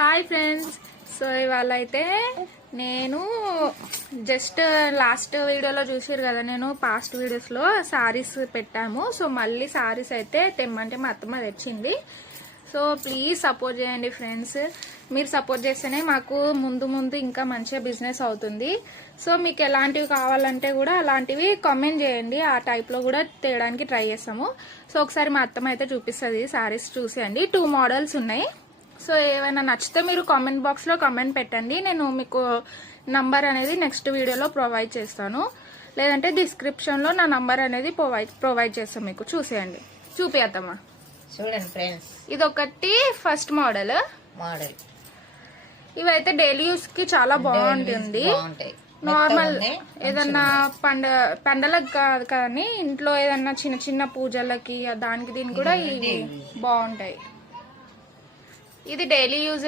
Hi friends. So ఇవాళ అయితే నేను జస్ట్ లాస్ట్ వీడియోలో చూసారు కదా, నేను పాస్ట్ వీడియోస్లో సారీస్ పెట్టాము. సో మళ్ళీ సారీస్ అయితే తెమ్మంటే మా అత్తమ్మ తెచ్చింది. సో ప్లీజ్ సపోర్ట్ చేయండి ఫ్రెండ్స్. మీరు సపోర్ట్ చేస్తేనే మాకు ముందు ముందు ఇంకా మంచిగా బిజినెస్ అవుతుంది. సో మీకు ఎలాంటివి కావాలంటే కూడా అలాంటివి కామెంట్ చేయండి, ఆ టైప్లో కూడా తేయడానికి ట్రై చేస్తాము. సో ఒకసారి మా అత్తమ్మ అయితే చూపిస్తుంది సారీస్, చూసేయండి. 2 మోడల్స్ ఉన్నాయి. సో ఏమైనా నచ్చితే మీరు కామెంట్ బాక్స్లో కామెంట్ పెట్టండి, నేను మీకు నంబర్ అనేది నెక్స్ట్ వీడియోలో ప్రొవైడ్ చేస్తాను. లేదంటే డిస్క్రిప్షన్లో నా నంబర్ అనేది ప్రొవైడ్ చేస్తాను మీకు. చూసేయండి, చూపిద్దామా. చూడండి ఫ్రెండ్స్, ఇది ఒకటి ఫస్ట్ మోడల్. ఇవైతే డైలీ యూస్ కి చాలా బాగుంటుంది. నార్మల్ ఏదన్నా పండలకు కాదు కానీ ఇంట్లో ఏదన్నా చిన్న చిన్న పూజలకి దానికి దీనికి కూడా ఇవి బాగుంటాయి. ఇది డైలీ యూజ్